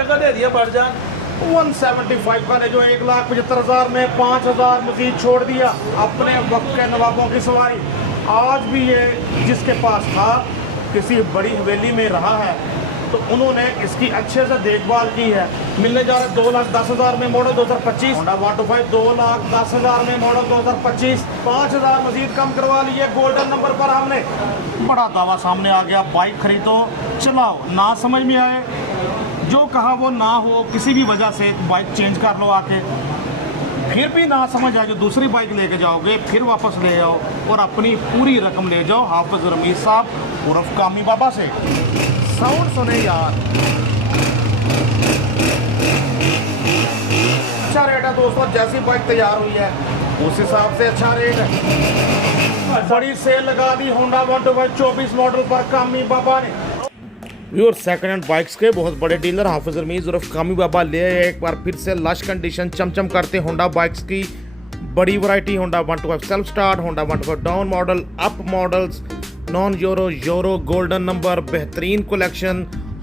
रुपए का दे दिया भाईजान। 175 का ने जो 1,75,000 में 5,000 मजीद छोड़ दिया। अपने वक्त के नवाबों की सवारी। आज भी ये जिसके पास था किसी बड़ी हवेली में रहा है तो उन्होंने इसकी अच्छे से देखभाल की है। मिलने जा रहा है 2,10,000 में मॉडल 2025 होंडा 125, 2,10,000 में मॉडल 2025, 5,000 मजीद कम करवा लिए गोल्डन नंबर पर हमने। बड़ा दावा सामने आ गया, बाइक खरीदो चलाओ, ना समझ में आए जो कहा वो ना हो, किसी भी वजह से बाइक चेंज कर लो आके, फिर भी ना समझ आए जो दूसरी बाइक लेके जाओगे फिर वापस ले जाओ और अपनी पूरी रकम ले जाओ हाफिज रमीज साहब उर्फ कामी बाबा से। साउंड सुने यार, अच्छा रेट है दोस्तों। जैसी बाइक तैयार हुई है उस हिसाब से अच्छा रेट है। बड़ी सेल लगा दी होंडा 125 मॉडल पर कामी बाबा ने। व्यूअर सेकंड हैंड बाइक्स के बहुत बड़े डीलर हाफिज रमीज उर्फ कामी बाबा ले एक बार फिर से लश कंडीशन चमचम करते होंडा बाइक्स की बड़ी variety. Honda 125 self start, Honda 125 down model, up models, non euro, euro, golden number, बेहतरीन कलेक्शन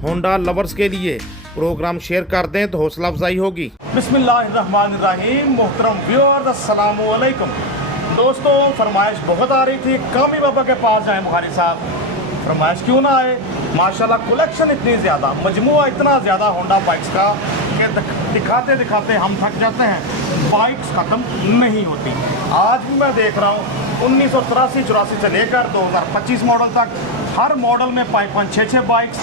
होंडा लवर्स के लिए। प्रोग्राम शेयर कर दें तो हौसला अफजाई होगी। बिस्मिल्लाहिर्रहमानिर्रहीम। मोहतरम व्यूअर्स अस्सलाम वालेकुम। दोस्तों फरमाइश बहुत आ रही थी कामी बाबा के पास जाएं बुखारी साहब, फरमाइश क्यों ना आए। माशाल्लाह कलेक्शन इतनी ज़्यादा, मजमुआ इतना ज़्यादा होंडा बाइक्स का कि दिखाते दिखाते हम थक जाते हैं, बाइक्स ख़त्म नहीं होती। आज भी मैं देख रहा हूँ 1983-84 से लेकर 2025 मॉडल तक हर मॉडल में 5-6 बाइक्स,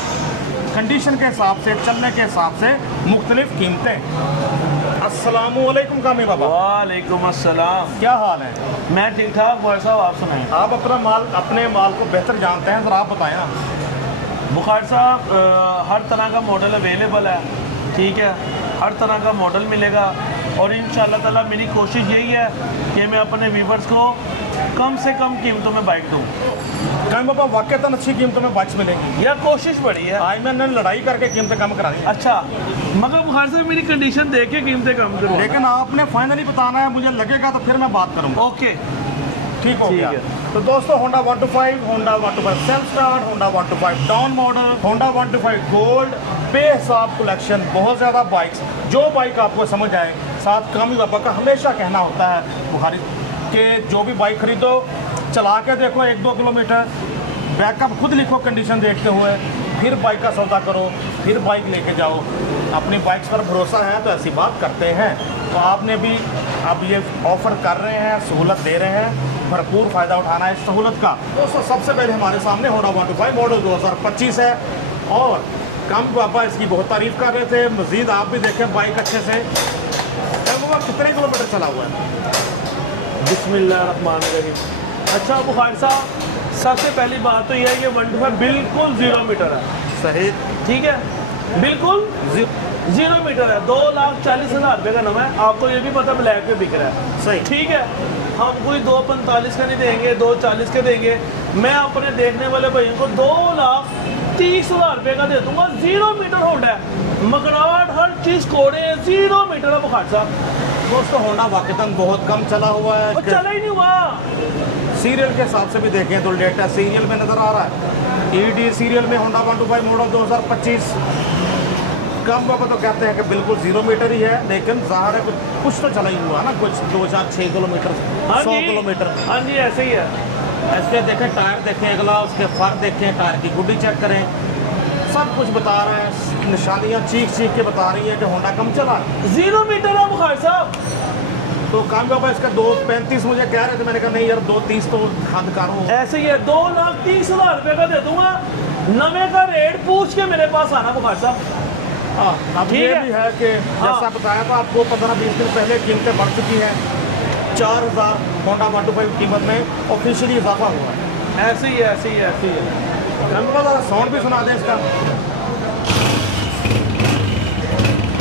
कंडीशन के हिसाब से, चलने के हिसाब से मुख्तलिफ कीमतें। अस्सलाम वालेकुम कामी बाबा। वालेकुम अस्सलाम। क्या हाल है? मैं ठीक ठाक भाई साहब, आप सुनाएं। आप अपने माल को बेहतर जानते हैं, ज़रा आप बताएं ना। बुखार साहब हर तरह का मॉडल अवेलेबल है, ठीक है, हर तरह का मॉडल मिलेगा और इंशाअल्लाह ताला मेरी कोशिश यही है कि मैं अपने व्यूवर्स को कम से कम कीमतों में बाइक दूँ। कामी बाबा वाकई अच्छी कीमतों में बाइक्स मिलेंगी, यह कोशिश बड़ी है। आज मैंने लड़ाई करके कीमतें कम करा दी। अच्छा, मगर बुखार साहब मेरी कंडीशन देख के कीमतें कम करो, लेकिन आपने फाइनली बताना है, मुझे लगेगा तो फिर मैं बात करूँगा। ओके ठीक हो गया। तो दोस्तों Honda 125, Honda 125 self start, Honda 125 down model, Honda 125 gold, बेहिसाब कलेक्शन, बहुत ज़्यादा बाइक्स। जो बाइक आपको समझ आए, साथ कामी बाबा का हमेशा कहना होता है बुखारी कि जो भी बाइक खरीदो चला के देखो 1-2 किलोमीटर, बैकअप खुद लिखो कंडीशन देखते हुए, फिर बाइक का सौदा करो, फिर बाइक लेके जाओ। अपनी बाइक्स पर भरोसा है तो ऐसी बात करते हैं। तो आपने भी अब ये ऑफ़र कर रहे हैं, सहूलत दे रहे हैं, भरपूर फ़ायदा उठाना है इस सहूलत का। दोस्तों सबसे पहले हमारे सामने होंडा 125 मॉडल 2025 है और कामी बाबा इसकी बहुत तारीफ़ कर रहे थे। मज़ीद आप भी देखें बाइक अच्छे से। बाबा कितने किलोमीटर चला हुआ है? बिस्मिल्लाहिर्रहमानिर्रहीम। अच्छा बुखार साहब, सबसे पहली बात तो यह है कि 125 बिल्कुल 0 मीटर है। सही, ठीक है, बिल्कुल 0 मीटर है। 2,40,000 रुपये का नाम है। आपको ये भी पता ब्लैक में बिक रहा है, सही, ठीक है। हम कोई 2,45 का नहीं देंगे, 2,40 के देंगे। मैं अपने देखने वाले भाइयों को 2,30,000 रुपये का दे दूंगा। 0 मीटर होंडा है, मकड़ाहट हर चीज़ कोड़े, 0 मीटर है बुखार साहब। दोस्तों होंडा वाकईतन बहुत कम चला हुआ है, चला ही नहीं हुआ। सीरियल के हिसाब से भी देखें तो लेटेस्ट सीरियल में नज़र आ रहा है। ईडी सीरियल में होंडा 125 मॉडल 2025। कम बाबा तो कहते हैं कि बिल्कुल 0 मीटर ही है, लेकिन ज़ाहिर है कुछ तो चला ही हुआ ना, कुछ 2-4-6 किलोमीटर, 100 किलोमीटर। हाँ जी ऐसे ही है। इसके देखें टायर देखें अगला, उसके फर देखें, टायर की गुड्डी चेक करें, सब कुछ बता रहे हैं। निशानियाँ चीख के बता रही हैं कि होंडा कम चला। 0 मीटर है बुखार साहब। तो कामी बाबा इसका 2,35 मुझे कह रहे थे, मैंने कहा नहीं यार 2,30 तो हद करो। ऐसे ही है, 2,30,000 रुपये का दे दूंगा। नवे का रेट पूछ के मेरे पास आना बुखार साहब। हाँ, अब ठीक ये है? भी है कि जैसा बताया था आपको 15-20 दिन पहले कीमतें बढ़ चुकी हैं। 4,000 होंडा 125 कीमत में ऑफिशियली इजाफा हुआ है। ऐसे ही है, ऐसे ही है, ऐसे ही है। साउंड भी सुना दें इसका।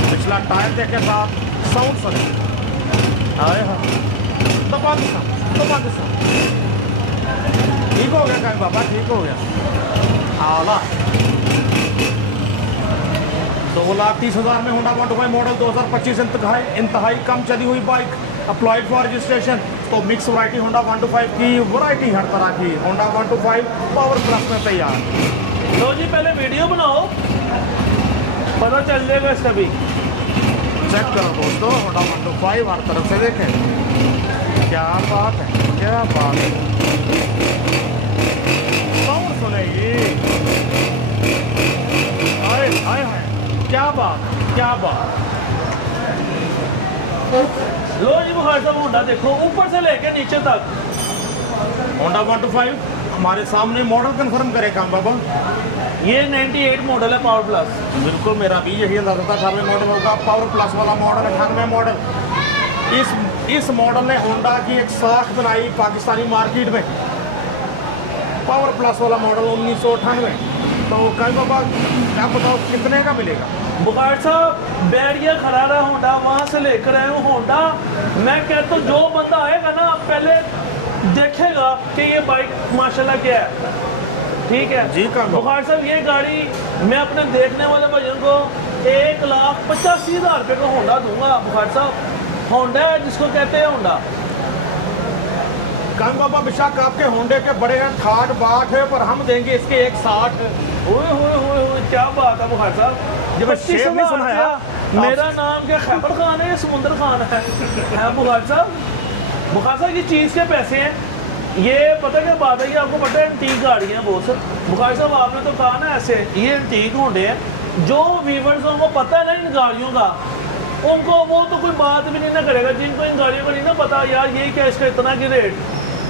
पिछला टायर देखे साहब, साउंड सुने। आए हाँ, दबा दो ठीक हो गया कामी बाबा, ठीक हो गया। आला 2,30,000 में होंडा 125 मॉडल 2025 इंतहाई कम चली हुई बाइक अप्लाइड फॉर रजिस्ट्रेशन। तो मिक्स वैरायटी होंडा 125 की वैरायटी हर तरह की होंडा 125 पावर प्लस में तैयार। लो जी पहले वीडियो बनाओ, पता चल जाएगा इसका भी। चेक करो दोस्तों, होंडा 125 हर तरफ से देखें, क्या बात है, क्या बात है। साउंड सुनेगी, हाय हाय हाय, क्या बात, क्या बात। लो जी बुखार साहब होंडा देखो ऊपर से लेके नीचे तक। होंडा 125 हमारे सामने मॉडल कंफर्म करे काम बाबा। ये 98 मॉडल है पावर प्लस। बिल्कुल, मेरा भी यही अंदाजा था 98 मॉडल होगा। पावर प्लस वाला मॉडल, 98 मॉडल। इस मॉडल ने होंडा की एक साख बनाई पाकिस्तानी मार्केट में। पावर प्लस वाला मॉडल 1998। तो कहीं बाबा क्या बताओ कितने का मिलेगा? बुखार साहब बैरिया खड़ा रहा होंडा, वहाँ से लेकर आए हूँ होंडा। मैं कहता हूँ जो बंदा आएगा ना पहले देखेगा कि ये बाइक माशाल्लाह क्या है, ठीक है जी। का बुखार साहब ये गाड़ी मैं अपने देखने वाले भाइयों को 1,85,000 रुपये का होंडा दूंगा। बुखार साहब होंडा है जिसको कहते हैं होंडा। कान बाबा बेशक आपके होंडे के बड़े हैं, 60 बाट है, पर हम देंगे इसके 160। ओए क्या बात है बुखार साहब, जब मैं शेर नहीं सुना है। मेरा नाम क्या खैबर खान है या समुंदर खान है बुखार साहब। बुखार साहब ये चीज़ के पैसे हैं, ये पता क्या बात है, ये आपको पता है एंटीक गाड़ियाँ बहुत सर। बुखार साहब आपने तो कहा ना ऐसे ये एंटीक होंडे हैं। जो व्यूवर्स को पता है ना इन गाड़ियों का, उनको वो तो कोई बात भी नहीं ना करेगा। जिनको इन गाड़ियों का नहीं ना पता यार ये क्या इसका इतना की रेट,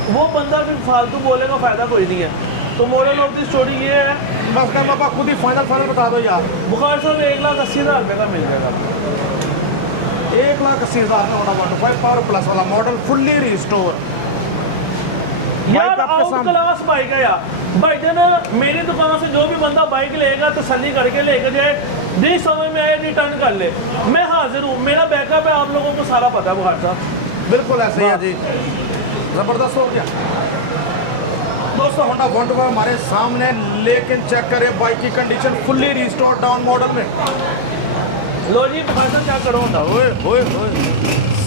वो बंदा फिर फालतू बोलेगा, फ़ायदा कोई नहीं है। तो मोरल ऑफ द स्टोरी ये है। बस का बाबा खुद ही फाइनल बता दो यार। बुखार साहब 1,80,000 रुपये का मिल जाएगा। 1,80,000 में होंडा 125 पावर प्लस वाला मॉडल फुल्ली रिस्टोर। यार आउट क्लास बाइक है यार। भाई ना मेरी दुकान से जो भी बंदा बाइक लेगा तसल्ली करके लेकर जाए, नहीं समझ में आए रिटर्न कर ले, मैं हाजिर हूँ। मेरा बैकअप है, आप लोगों को सारा पता है बुखार साहब। बिल्कुल ऐसे ही है जी, ज़बरदस्त हो गया दोस्तों। होंडा 125 हमारे सामने, लेकिन चेक करें बाइक की condition fully restore down model में। लो जी बुखार साहब क्या करो होंडा, ओए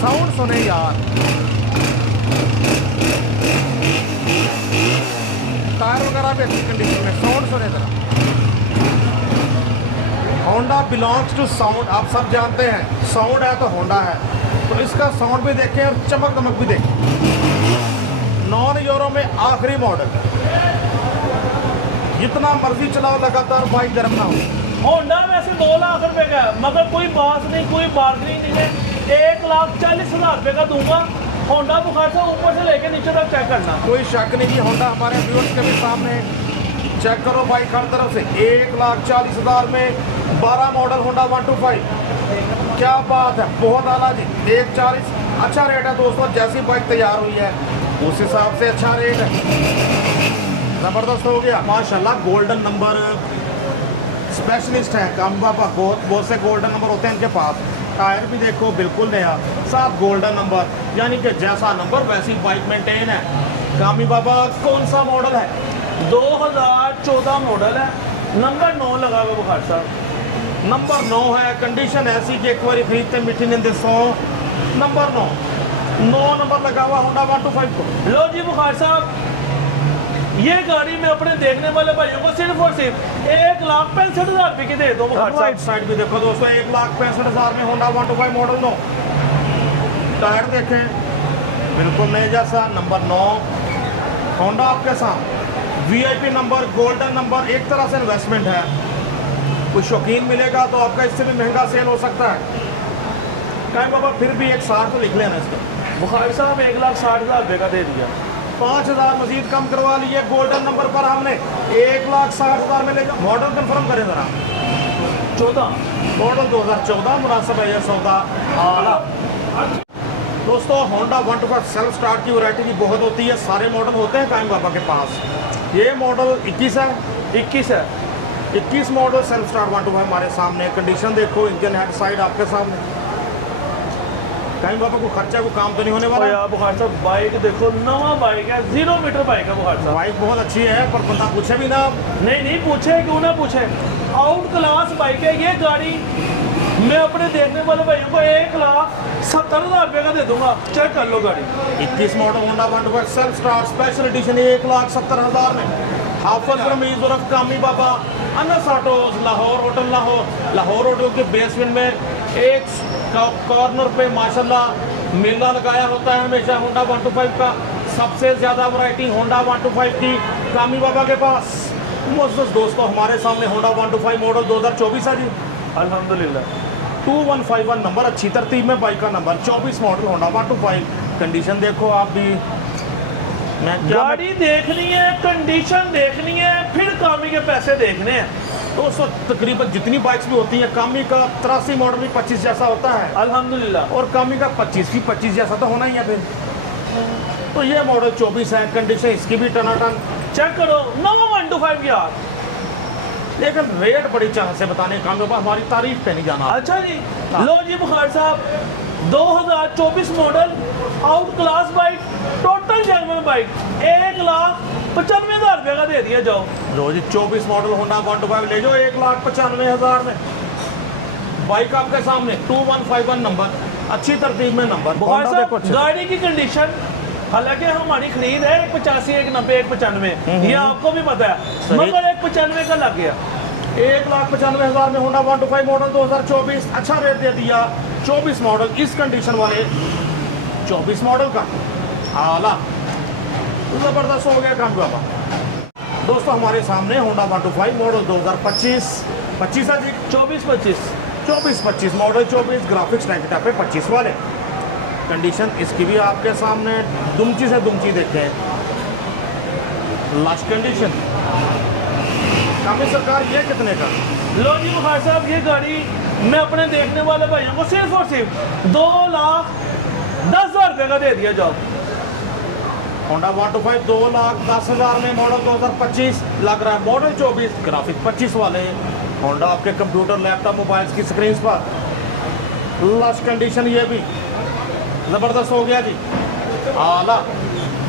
साउंड सुने यार, टायर वगैरह भी अच्छी कंडीशन में, साउंड सुने जरा। होंडा बिलोंग्स टू साउंड, आप सब जानते हैं साउंड है तो होंडा है, तो इसका साउंड भी देखें और चमक दमक भी देखें। नॉन यूरो में आखिरी मॉडल, जितना मर्जी चलाओ लगातार बाइक गर्म ना हो। होंडा वैसे 2 लाख रुपए का है, मगर कोई बात नहीं, कोई बार्गेनिंग नहीं है। 1,40,000 रुपये का दूंगा होंडा। बुखार साहब ऊपर से लेके नीचे तक चेक करना, कोई शक नहीं कि होंडा हमारे व्यूअर्स के भी सामने। चेक करो बाइक हर तरफ से। 1,40,000 में 12 मॉडल होंडा 125, क्या बात है, बहुत आला जी। 1,40,000 अच्छा रेट है दोस्तों, जैसी बाइक तैयार हुई है उस हिसाब से अच्छा रेट है, ज़बरदस्त हो गया माशाल्लाह। गोल्डन नंबर स्पेशलिस्ट है काम बाबा, बहुत से गोल्डन नंबर होते हैं इनके पास। टायर भी देखो बिल्कुल नया, साथ गोल्डन नंबर, यानी कि जैसा नंबर वैसी बाइक मेंटेन है। कामी बाबा कौन सा मॉडल है? 2014 मॉडल है, नंबर 9 लगा हुआ बुखार साहब। नंबर 9 है, कंडीशन ऐसी कि एक बार खरीदते मीठी निंदे 100। नंबर 9 नंबर लगा हुआ होंडा 125 को। लो जी बुखार साहब ये गाड़ी में अपने देखने वाले भाइयों को सिर्फ और सिर्फ 1,65,000 रुपये की दे दो बुखार साहब। राइट साइड भी देखो दोस्तों, 1,65,000 में होंडा 125 मॉडल 9। टायर देखें बिल्कुल नए जैसा, नंबर 9 होंडा आपके साथ। VIP नंबर, गोल्डन नंबर, एक तरह से इन्वेस्टमेंट है। कुछ शौकीन मिलेगा तो आपका इससे भी महंगा सेल हो सकता है। कहीं बाबा फिर भी 1,60 तो लिख लेना इसका। बुखारी साहब 1,60,000 रुपये का दे दिया। 5,000 मजीद कम करवा लिए गोल्डन नंबर पर हमने। 1,60,000 में लेकर मॉडल कंफर्म करें जरा। 14 मॉडल 2014 मुनासिब है यह सौदा आला। दोस्तों होंडा 125 सेल्फ स्टार्ट की वैरायटी भी बहुत होती है, सारे मॉडल होते हैं कायम बाबा के पास। ये मॉडल 21 है, 21 है। 21 मॉडल सेल्फ स्टार्ट 125 हमारे सामने। कंडीशन देखो, इंजन हेड साइड आपके सामने। कहीं बाबा को खर्चा को काम तो नहीं होने वाला। यार बुखार साहब बाइक देखो, नवा बाइक है, 0 मीटर बाइक है बुखार साहब। बाइक बहुत अच्छी है, पर बंदा पूछे भी ना। नहीं पूछे, क्यों ना पूछे, आउट क्लास बाइक है ये गाड़ी। मैं अपने देखने वाले भाइयों को 1,70,000 रुपये का दे दूंगा, चेक कर लो गाड़ी। 21 model Honda 125 self start special edition 1,70,000 में। हाफिज रमीज उर्फ Kami Baba, Anas autos, Lahore hotel Lahore road के बेसमेंट में एक कॉर्नर पे माशाल्लाह मेला लगाया होता है हमेशा होंडा 125 का। सबसे ज़्यादा वैरायटी होंडा 125 की कामी बाबा के पास। मुअज़्ज़ज़ दोस्तों, हमारे सामने होंडा 125 मॉडल 2024 है जी। अल्हम्दुलिल्लाह 2151 नंबर, अच्छी तरतीब में बाइक का नंबर, 24 मॉडल होंडा 125। कंडीशन देखो आप भी, गाड़ी देखनी है, कंडीशन देखनी है, फिर कामी के पैसे देखने हैं। दोस्तों तकरीबन जितनी बाइक्स भी होती है, कामी का 83 मॉडल भी 25 जैसा होता है अल्हम्दुलिल्लाह, और कामी का 25 भी 25 जैसा तो होना ही है फिर। तो ये मॉडल 24 है, कंडीशन इसकी भी टनाटन। चेक करो नवा 125 यार। लेकिन रेट बड़ी चाह से बताने का, हमारी तारीफ पे नहीं जाना। अच्छा जी, लो जी बुखार साहब, 2024 model out class bike, total German bike, 1,95,000 रुपये का दे दिया जाओ। लो जी 24 मॉडल होंडा 125 ले जाओ 1,95,000 में। बाइक आपके सामने 2151 नंबर, अच्छी तरतीब में नंबर। बुखार होंडा साहब, देखो अच्छे से। गाड़ी की कंडीशन, हालांकि हमारी खरीद है 185, 190, 195, ये आपको भी पता है, सही। मगर 195 का लग गया। 1,95,000 में होंडा 125 मॉडल 2024, अच्छा रेट दे दिया। 24 मॉडल इस कंडीशन वाले 24 मॉडल का आला जबरदस्त हो गया काम बाबा। दोस्तों हमारे सामने होंडा 125 मॉडल 2025 25 है जी, 24-25 मॉडल 24, ग्राफिक्स टैंक पे 25 वाले। कंडीशन इसकी भी आपके सामने दुमची से दुमची देखें, लास्ट कंडीशन। कामी सरकार ये कितने का? लो जी बुखार साहब, ये गाड़ी मैं अपने देखने वाले भाइयों को सिर्फ और सिर्फ 2,10,000 रुपये का दे दिया जाओ। होंडा 125 2,10,000 में मॉडल 2025 लग रहा है, मॉडल 24, ग्राफिक 25 वाले। होंडा आपके कंप्यूटर, लैपटॉप, मोबाइल की स्क्रीन पर। लास्ट कंडीशन ये भी ज़बरदस्त हो गया जी, आला।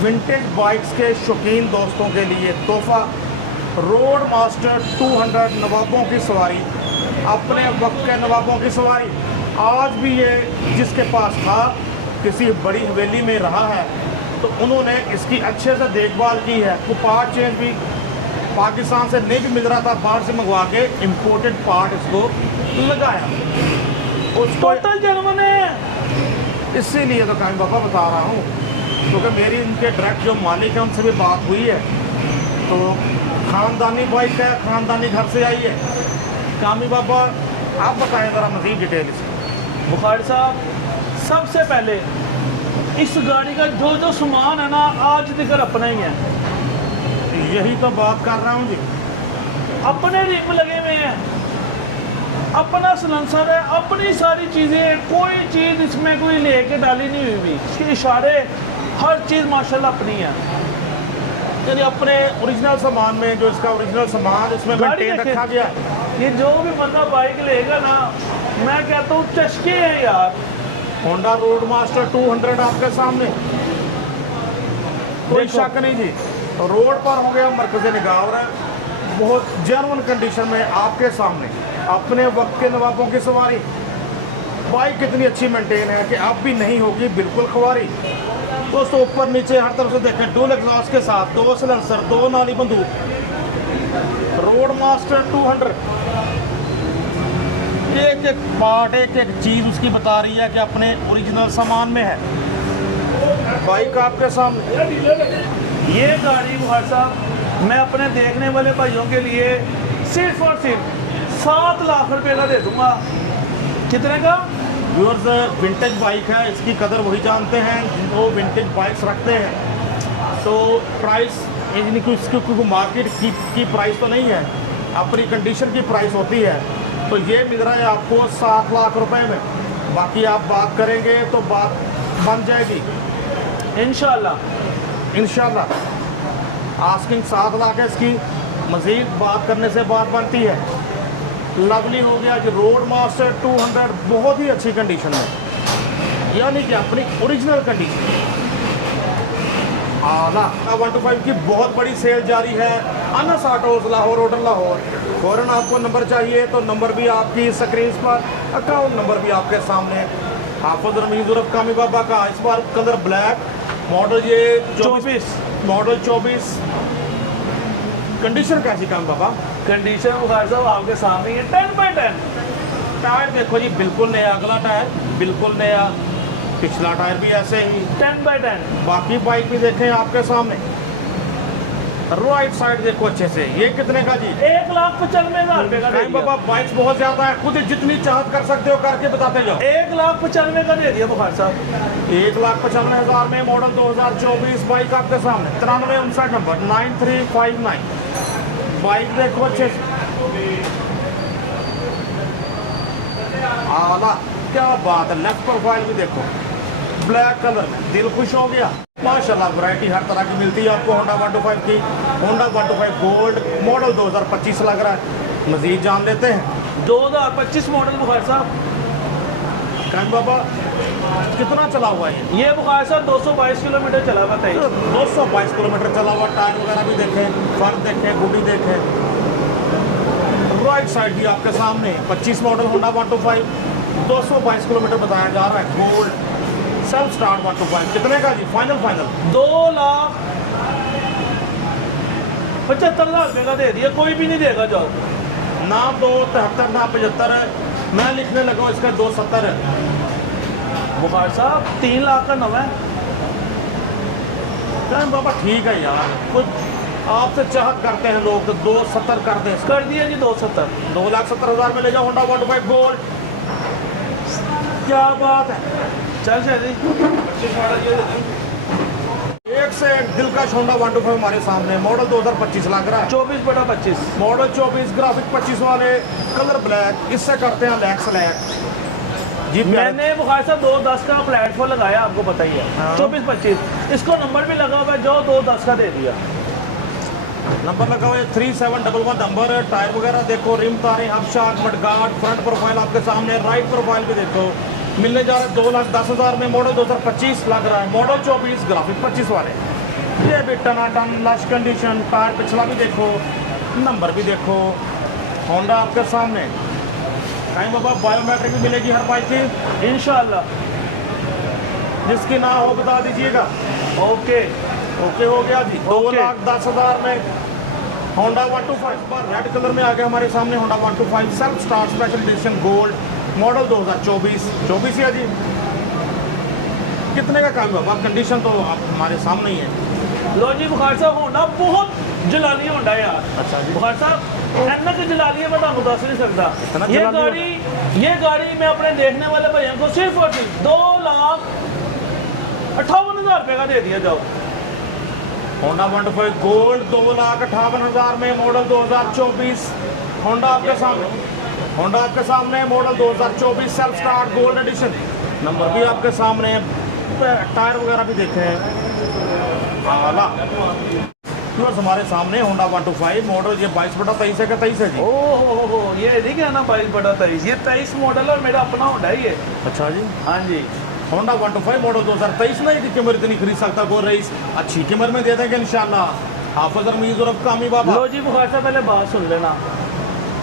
विंटेज बाइक्स के शौकीन दोस्तों के लिए तोहफा, रोड मास्टर 200 नवाबों की सवारी, अपने वक्त के नवाबों की सवारी। आज भी ये जिसके पास था, किसी बड़ी हवेली में रहा है, तो उन्होंने इसकी अच्छे से देखभाल की है। वो पार्ट चेंज भी पाकिस्तान से नहीं भी मिल रहा था, बाहर से मंगवा के इम्पोर्टेड पार्ट इसको लगाया। उसको टोटल जर्मन है, इसीलिए तो कामी बाबा बता रहा हूँ, क्योंकि मेरी इनके डायरेक्ट जो मालिक है उनसे भी बात हुई है। तो ख़ानदानी बाइक है, ख़ानदानी घर से आई है। कामी बाबा आप बताएं ज़रा मज़ीद डिटेल से। बुखारी साहब, सबसे पहले इस गाड़ी का जो जो सामान है ना, आज दिक्कत अपना ही है। यही तो बात कर रहा हूँ जी, अपने रिम लगे हुए हैं, अपना सलेंसर है, अपनी सारी चीज़ें, कोई चीज़ इसमें कोई लेके डाली नहीं हुई। इसके इशारे, हर चीज़ माशाल्लाह अपनी है। यानी अपने ओरिजिनल सामान में, जो इसका ओरिजिनल सामान इसमें मेंटेन रखा गया है। ये जो भी बंदा बाइक लेगा ना, मैं कहता हूँ चस्के हैं यार। होंडा रोड मास्टर 200 आपके सामने, कोई शक नहीं जी, रोड पर हो गया मरकज़ निगाह, और बहुत जेन्युइन कंडीशन में आपके सामने अपने वक्त के नवाबों की सवारी। बाइक कितनी अच्छी मेंटेन है कि अब भी नहीं होगी बिल्कुल खवारी। दोस्तों ऊपर नीचे हर तरफ से देखें, डुअल एग्जॉस्ट के साथ, 2 सिलेंसर, 2 नाली बंदूक, रोड मास्टर 200। एक एक पार्ट, एक एक चीज़ उसकी बता रही है कि अपने ओरिजिनल सामान में है। बाइक आपके सामने। ये गाड़ी बुखार साहब, मैं अपने देखने वाले भाइयों के लिए सिर्फ और सिर्फ 7 लाख रुपए का दे दूंगा। कितने का? व्यूअर्स, विंटेज बाइक है, इसकी कदर वही जानते हैं जो विंटेज बाइक्स रखते हैं। तो प्राइस इसकी मार्केट की प्राइस तो नहीं है, अपनी कंडीशन की प्राइस होती है। तो ये मिल रहा है आपको 7 लाख रुपए में। बाकी आप बात करेंगे तो बात बन जाएगी इंशाल्लाह। आस्किंग 7 लाख है इसकी, मज़ीद बात करने से बात बनती है। लवली हो गया कि रोड मास्टर 200 बहुत ही अच्छी कंडीशन में, यानी कि अपनी ओरिजिनल कंडीशन। आला 125 की बहुत बड़ी सेल जारी है। Anas autos Lahore, order Lahore. फ़ौरन आपको नंबर चाहिए तो नंबर भी आपकी स्क्रीन पर, अकाउंट नंबर भी आपके सामने। हाफिज़ रमीज़ उर्फ कामी बाबा का इस बार कलर ब्लैक, मॉडल ये 24 मॉडल 24। कंडीशन कैसी कामी बाबा? कंडीशन बुखार साहब आपके सामने है 10/10। टायर देखो जी, बिल्कुल नया, अगला टायर बिल्कुल नया, पिछला टायर भी ऐसे ही। 10/10। बाकी बाइक भी देखें आपके सामने, राइट साइड देखो अच्छे से। ये कितने का जी? 1,95,000 रुपए का दे टाइम दिया। बाबा बाइक्स बहुत ज्यादा है, खुद ही जितनी चाहत कर सकते हो करके बताते जाओ। 1,95,000 का दे दिया बुखार साहब। 1,95,000 में मॉडल 2024 बाइक आपके सामने। 9359 नंबर 9359। बाइक देखो अच्छे से, आला, क्या बात है। लेफ्ट प्रोफाइल भी देखो, ब्लैक कलर में, दिल खुश हो गया। माशाल्लाह वैरायटी हर तरह की मिलती है आपको होंडा 125 की। होंडा 125 गोल्ड मॉडल 2025 लग रहा है। मजीद जान लेते हैं 2025 मॉडल बुखार साहब। कान बाबा कितना चला हुआ है ये बुखार साहब 222 किलोमीटर चला हुआ था। 222 किलोमीटर चला हुआ। टायर वगैरह भी देखें, फर्क देखें, गुडी देखें। राइट साइड भी आपके सामने 25 मॉडल होंडा 125 222 किलोमीटर बताया जा रहा है। गोल्ड सेल्फ स्टार्ट 125 कितने का जी? फाइनल 2,75,000 रुपए का दे दिया। कोई भी नहीं देगा जाओ। ना 273 ना 75, मैं लिखने लगा इसका 270 है। बुखार साहब 3 लाख का नवा है। टाइम बाबा ठीक है यार, कुछ आपसे चाहत करते हैं लोग तो 270 कर दें। कर दिया जी 270। 2,70,000 में ले जाओ होंडा 125 गोल्ड। क्या बात है। चल शायद एक से एक दिलकश होंडा 125 हमारे सामने। मॉडल 2025 लग रहा है। 24/25। मॉडल 24 ग्राफिक 25 वाले, कलर ब्लैक। इससे करते हैं लैक्स लैक जी। मैंने बुखार साहब 210 का प्लेटफॉर्म लगाया, आपको पता ही है। हाँ। 24/25 इसको नंबर भी लगा हुआ है, जो 210 का दे दिया। नंबर लगा हुआ है 3711 नंबर। टायर वगैरह देखो, रिम तारे, हबशाक, मडगार्ड, फ्रंट प्रोफाइल आपके सामने। राइट प्रोफाइल भी देखो। मिलने जा रहे 2,10,000 में। मॉडल 2025 लग रहा है। मॉडल 24 ग्राफिक 25 वाले। ये भी टनाटन लश कंडीशन। टायर पिछला भी देखो, नंबर भी देखो। होंडा आपके सामने। कहीं बाबा बायोमेट्रिक भी मिलेगी हर बाइक की इंशाल्लाह। जिसकी ना हो बता दीजिएगा। ओके ओके हो गया जी। ओके। 2,10,000 में होंडा 125 पर रेड कलर में आ गया हमारे सामने। Honda 125 self start special addition gold model 2024 है जी। कितने का काम बाबा? कंडीशन तो आप हमारे सामने ही है। लो जी बुखार साहब, होंडा बहुत जलाली होंडा है यार। अच्छा जी। बुखार साहब इतना की जलाली है, मैं आपको दस नहीं इतना सकता। जलाली ये गाड़ी मैं अपने देखने वाले भैया को सिर्फ और सिर्फ 2,58,000 रुपए का दे दिया जाओ। होंडा 125 गोल्ड 2,58,000 में। मॉडल 2024 होंडा आपके सामने। होंडा आपके सामने model 2024 self start gold edition. Number भी आपके सामने। टायर वगैरह भी देखे हैं। आला हमारे सामने होंडा 125 मॉडल। ये 22/23 है। 23 है जी। ओहो ये नहीं कहना 22/23, ये 23 मॉडल और मेरा अपना होंडा ही है। अच्छा जी। हाँ जी। होंडा 125 मॉडल 2023 में की कीमत इतनी खरीद सकता को रईस, अच्छी कीमत में दे देंगे इंशाल्लाह। हाफिज रमीज और कामी बाबा। लो जी बुखार साहब पहले बात सुन लेना।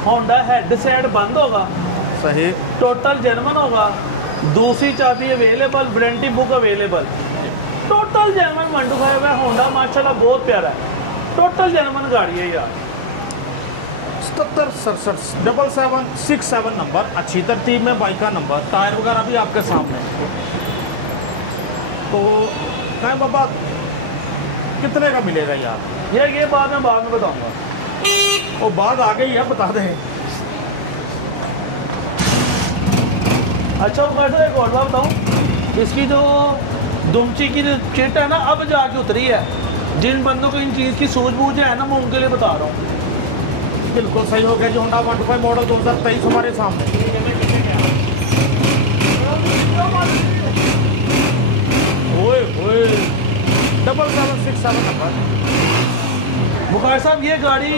होंडा हेड साइड बंद होगा, सही, टोटल जेनवन होगा, दूसरी चाबी available, warranty book available. Total genuine 125 है। होंडा माशाल्लाह बहुत प्यारा है। टोटल जेनवन गाड़ी है यार। 7767 नंबर। अच्छी तरतीब में बाइक का नंबर। टायर वगैरह भी आपके सामने। तो कहें बाबा कितने का मिलेगा यार? ये बात मैं बाद में बताऊंगा। वो बात आ गई है, बता दें। अच्छा बुखार साहब एक और बात बताऊँ, इसकी जो दुमची की चिट है ना, अब जाके उतरी है। जिन बंदों को इन चीज़ की सूझबूझ है ना, मैं उनके लिए बता रहा हूँ। बिल्कुल सही हो गया जी। होंडा 125 मॉडल 2023 हमारे सामने। ओए ओए 7767 नंबर। बुखार साहब ये गाड़ी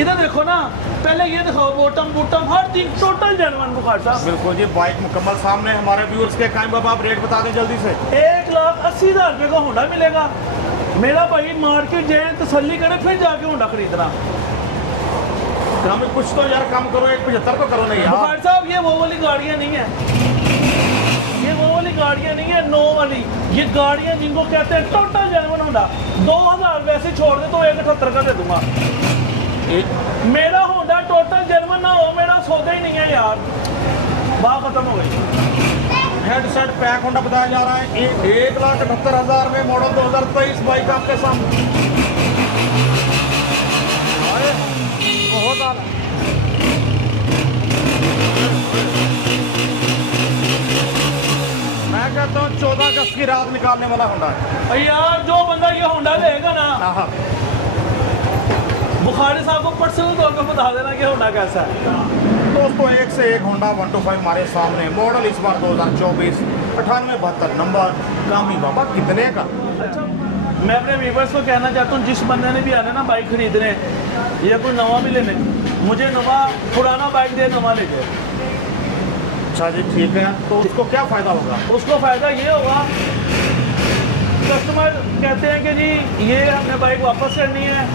इधर देखो ना, पहले ये दिखाओ, बॉटम बूटम हर चीज टोटल जेन्युइन बुखार साहब। बिल्कुल जी, बाइक मुकम्मल सामने हमारे व्यूअर्स के। कायम बाबा आप रेट बता दें जल्दी से। 1,80,000 रुपये का होंडा मिलेगा। मेरा भाई मार्केट जाए, तसल्ली करे, फिर जाके होंडा खरीदना। कम कुछ तो यार कम करो, 1,75 तो करो नहीं यार। बुखार साहब ये वो वाली गाड़ियाँ नहीं है, ये वो वाली गाड़ियाँ नहीं है, नो वाली। ये गाड़ियाँ जिनको कहते हैं टोटल जेन्युइन होंडा। 2,000 वैसे छोड़ दे तो 1,78 का दे दूंगा। मेरा होंडा टोटल जर्मन ना हो, मेरा सौदा ही नहीं है यार, बात खत्म हो गई। हेडसेट पैक होंडा बताया जा रहा है 1,78,000 में मॉडल 2023 बाइक आपके सामने। अरे बहुत ज़्यादा मैं कहता हूँ 14 अगस्त की रात निकालने वाला होंडा है। यार जो बंदा ये होंडा लेगा ना, हाँ बुखारी साहब को पर्सनल तौर पर बता देना कि होंडा कैसा है। दोस्तों एक से एक होंडा 125 हमारे सामने, मॉडल इस बार 2024, 9872 नंबर। कामी बाबा कितने का? अच्छा, मैं अपने व्यूवर्स को कहना चाहता हूँ, जिस बंदे ने भी आने ना बाइक खरीदने या कोई नवा भी लेने, मुझे नवा पुराना बाइक दे, नवा ले जाए। अच्छा जी ठीक है, तो उसको क्या फ़ायदा होगा? उसको फ़ायदा ये होगा, कस्टमर कहते हैं कि जी ये हमने बाइक वापस करनी है,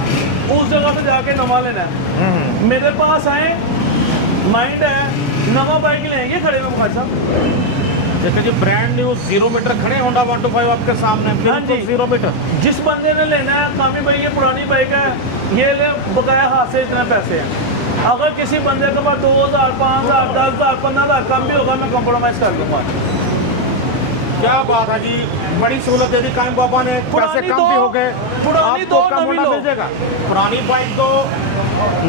उस जगह पे जाके नवा लेना है, मेरे पास आए, माइंड है नवा बाइक लेंगे खड़े में भाई साहब। देखिए जी ब्रांड न्यू 0 मीटर खड़े होंडा 125 आपके सामने। हाँ जी, 0 मीटर। जिस बंदे ने लेना है, कामी भाई ये पुरानी बाइक है, ये ले, बकाया हाथ से इतने पैसे हैं। अगर किसी बंदे के पास 2,000, 5,000, 10,000, 15,000 कम भी होगा, मैं कॉम्प्रोमाइज़ कर दूंगा। क्या बात है जी, बड़ी सहूलत दे दी कायम बाबा ने, पैसे कम भी हो गए, पुरानी आपको दो कम नवी होंडा लो। मिल जाएगा। पुरानी बाइक दो,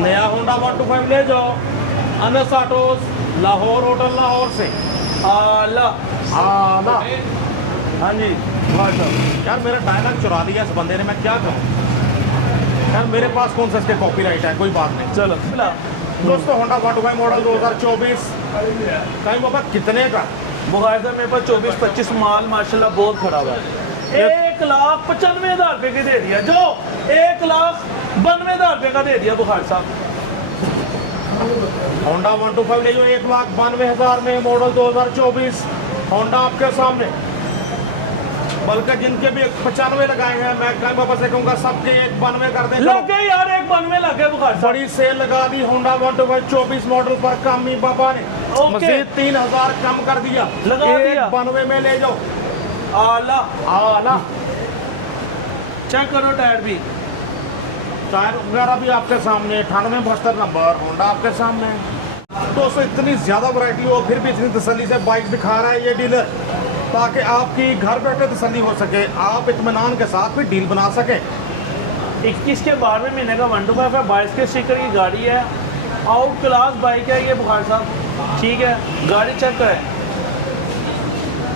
नया होंडा 125 ले जाओ, अनस ऑटोस, लाहौर होटल लाहौर से। आला आला हाँ जी, यार मेरा डायलॉग चुरा दिया इस बंदे ने, मैं क्या करूँ यार, मेरे पास कौन सा इसके कॉपीराइट है, कोई बात नहीं। चलो दोस्तों होंडा 125 मॉडल 2024 कायम बाबा कितने का? बुखार साहब मेरे पास 24-25 माल माशाल्लाह बहुत खड़ा हुआ है। 1,95,000 रुपये की दे दिया, जो 1,92,000 रुपये का दे दिया बुखार साहब। होंडा 125 ले जो 1,92,000 में मॉडल 2024 होंडा आपके सामने। बल्कि जिनके भी 95 लगाए हैं, मैं कायम बाबा से कहूँगा सबके 1,92 कर दें। लग गए यार, 1,92 लग गए बुखार साहब। बड़ी सेल लगा दी होंडा 125 24 मॉडल पर कामी बाबा ने, मजीद 3,000 कम कर दिया, लगा दिया। 1,92 में ले जाओ। आला आला चेक करो टायर भी, टायर वगैरह भी आपके सामने, 9872 नंबर होंडा आपके सामने। दोस्तों इतनी ज़्यादा वैरायटी हो, फिर भी इतनी तसल्ली से बाइक दिखा रहा है ये डीलर, ताकि आपकी घर बैठे तसल्ली हो सके, आप इत्मीनान के साथ भी डील बना सकें। 21 के 12वें महीने का 125 है, 22 के स्टिकर की गाड़ी है, आउट क्लास बाइक है ये बुखार साहब, ठीक है। गाड़ी चेक करें,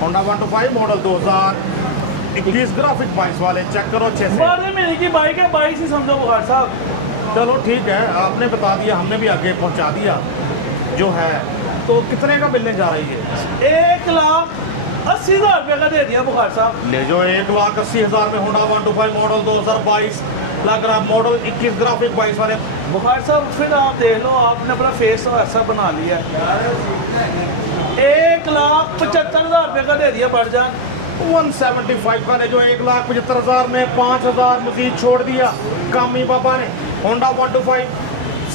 होंडा 125 मॉडल 2021 ग्राफिक 22 वाले, चेक करो अच्छे से। 12वें महीने की बाइक है, 22 ही समझो बुखार साहब। चलो ठीक है, आपने बता दिया, हमने भी आगे पहुंचा दिया जो है। तो कितने का मिलने जा रही है? 1,80,000 रुपये का दे दिया बुखार साहब। ले जो 1,80,000 में होंडा 125 मॉडल 2022 लग रहा, मॉडल 21 ग्राफिक 22 वाले। बुखार साहब फिर आप देख लो, आपने अपना फेस ऐसा बना लिया। 1,75,000 रुपये का दे दिया बढ़ जान। 175 का ले जो 1,75,000 में 5,000 मजीद छोड़ दिया कामी बाबा ने। Honda 125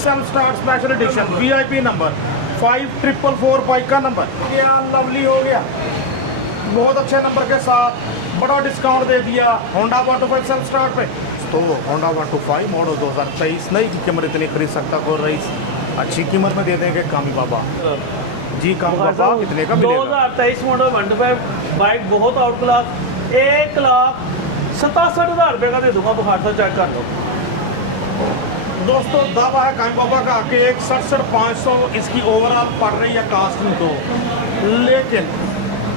self start special addition VIP number 5444 bike का नंबर, क्या लवली हो गया, बहुत अच्छे नंबर के साथ बड़ा डिस्काउंट दे दिया होंडा 125 सेल्फ स्टार्ट पे। तो होंडा 125 मॉडल 2023 नई की कीमत इतनी खरीद सकता कोई रईस, अच्छी कीमत में दे देंगे कामी बाबा जी। कामी बाबा कितने का मिलेगा? 2023 मॉडल 125 बाइक बहुत आउट क्लास, 1,67,000 रुपये का दे दूंगा बुखार साहब, चेक कर लो। दोस्तों दावा है कायम बाबा का कि 1,67,500 इसकी ओवरऑल पड़ रही है कास्टिंग तो, लेकिन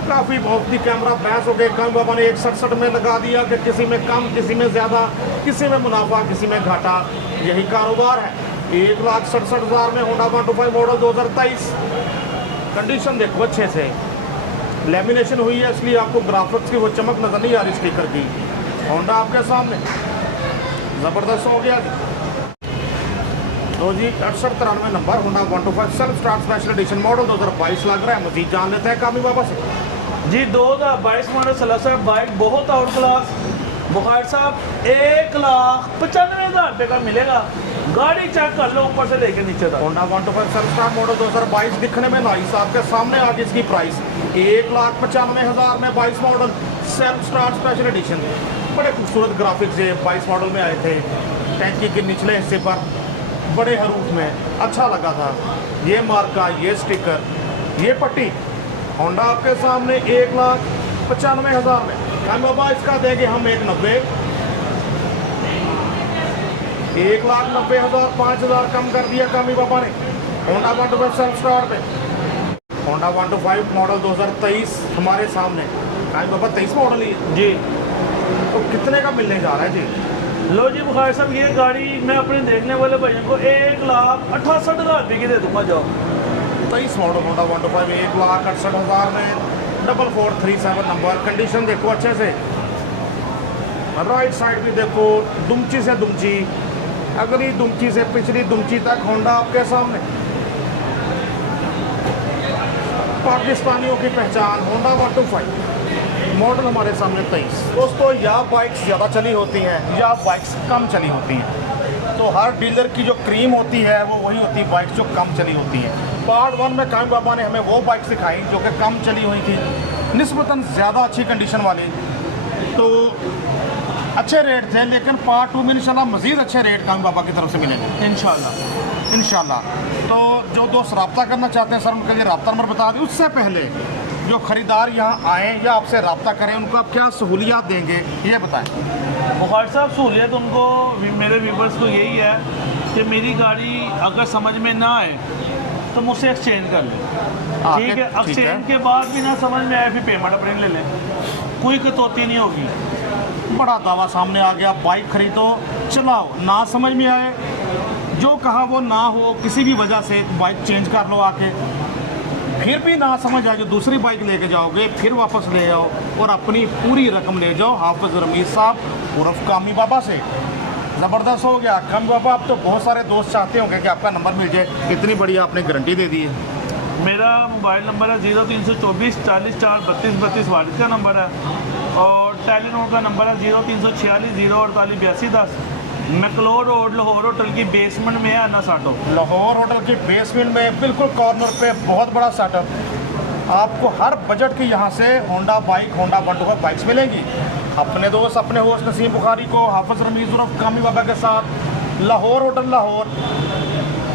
काफ़ी बहुत ही कैमरा बहस हो गए। कायम बाबा ने 1,67 में लगा दिया कि किसी में कम, किसी में ज़्यादा, किसी में मुनाफा, किसी में घाटा, यही कारोबार है। 1,67,000 में होंडा 125 मॉडल 2023। कंडीशन देखो अच्छे से, लेमिनेशन हुई है इसलिए आपको ग्राफिक्स की वो चमक नजर नहीं आ रही स्पीकर की। होंडा आपके सामने ज़बरदस्त हो गया तो जी। 6893 number Honda 125 self start special edition model 2022 लग रहा है। मजीद जान लेते हैं कामी बाबा से जी। 2022 मॉडल सलासा बाइक बहुत आउट क्लास बुखार साहब, 1,95,000 रुपये का मिलेगा। गाड़ी चेक कर लो ऊपर से लेके नीचे तक। होंडा 125 सेल्फ स्टार्ट मॉडल 2022 दिखने में नाइस, आपके सामने आगे इसकी प्राइस 1,95,000 में 22 model self start special addition. बड़े खूबसूरत ग्राफिक्स ये 22 मॉडल में आए थे। टैंकी के निचले हिस्से पर बड़े हरूफ में अच्छा लगा था। ये मार्का, ये स्टिकर, ये पट्टी होंडा आपके सामने 1,95,000 में। हम बाबा इसका देंगे हम 1,90,000, 1,90,000, 5,000 कम कर दिया कामी बाबा ने। होंडा 125 सेल्फ स्टार्ट पे, होंडा 125 मॉडल 2023 हमारे सामने। कामी बाबा 23 मॉडल ही है जी। तो कितने का मिलने जा रहा है जी? लो जी बुखारी साहब, ये गाड़ी मैं अपने देखने वाले भाइयों को 1,68,000 रुपये की दे दूँगा। जाओ 23 मॉडल होंडा 125 1,68,000 में, 4437 नंबर। कंडीशन देखो अच्छे से, राइट साइड भी देखो, दुमची से दुमची, अगली दुमची से पिछली दुमची तक होंडा आपके सामने। पाकिस्तानियों की पहचान होंडा 125 मॉडल हमारे सामने 23। दोस्तों या बाइक्स ज़्यादा चली होती हैं या बाइक्स कम चली होती हैं, तो हर डीलर की जो क्रीम होती है वो वही होती है बाइक्स जो कम चली होती हैं। पार्ट 1 में कामी बाबा ने हमें वो बाइक्स दिखाई जो कि कम चली हुई थी, निस्बतन ज़्यादा अच्छी कंडीशन वाली, तो अच्छे रेट थे। लेकिन पार्ट 2 में इंशाल्लाह मज़ीद अच्छे रेट कामी बाबा की तरफ से मिलेंगे इंशाल्लाह। तो जो दोस्त रब्ता करना चाहते हैं सर, उनके लिए रब्ता नंबर बता दें। उससे पहले जो ख़रीदार यहाँ आएँ या आपसे रब्ता करें, उनको आप क्या सहूलियात देंगे ये बताएं। बुखारी साहब, सहूलियत उनको, मेरे व्यूवर्स को यही है कि मेरी गाड़ी अगर समझ में ना आए तो मुझसे एक्सचेंज कर लें, ठीक है। एक्सचेंज के बाद भी ना समझ में आए फिर पेमेंट अपने ले लें, कोई कटौती नहीं होगी। बड़ा दावा सामने आ गया, बाइक खरीदो चलाओ, ना समझ में आए जो कहा वो ना हो, किसी भी वजह से बाइक चेंज कर लो आके, फिर भी ना समझ आए जो दूसरी बाइक लेके जाओगे फिर वापस ले जाओ और अपनी पूरी रकम ले जाओ हाफिज़ रमीज़ साहब उर्फ कामी बाबा से। ज़बरदस्त हो गया कामी बाबा। अब तो बहुत सारे दोस्त चाहते होंगे कि आपका नंबर मिल जाए, इतनी बड़ी आपने गारंटी दे दी है। मेरा मोबाइल नंबर है 0324 40 4 32 32 वालिद का नंबर है, और टेलीनोर का नंबर है 0346 048 82 10। मैकलोर रोड लाहौर होटल की बेसमेंट में है अन्ना साटो। लाहौर होटल की बेसमेंट में बिल्कुल कॉर्नर पे बहुत बड़ा सेटअप। आपको हर बजट की यहाँ से होंडा बाइक, होंडा 125 बाइक्स मिलेंगी। अपने दोस्त अपने होस्ट नसीम बुखारी को हाफिज़ रमीज़ उर्फ कामी बाबा के साथ लाहौर होटल लाहौर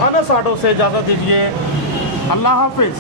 अन्ना साटो से इजाज़त दीजिए। अल्लाह हाफिज़।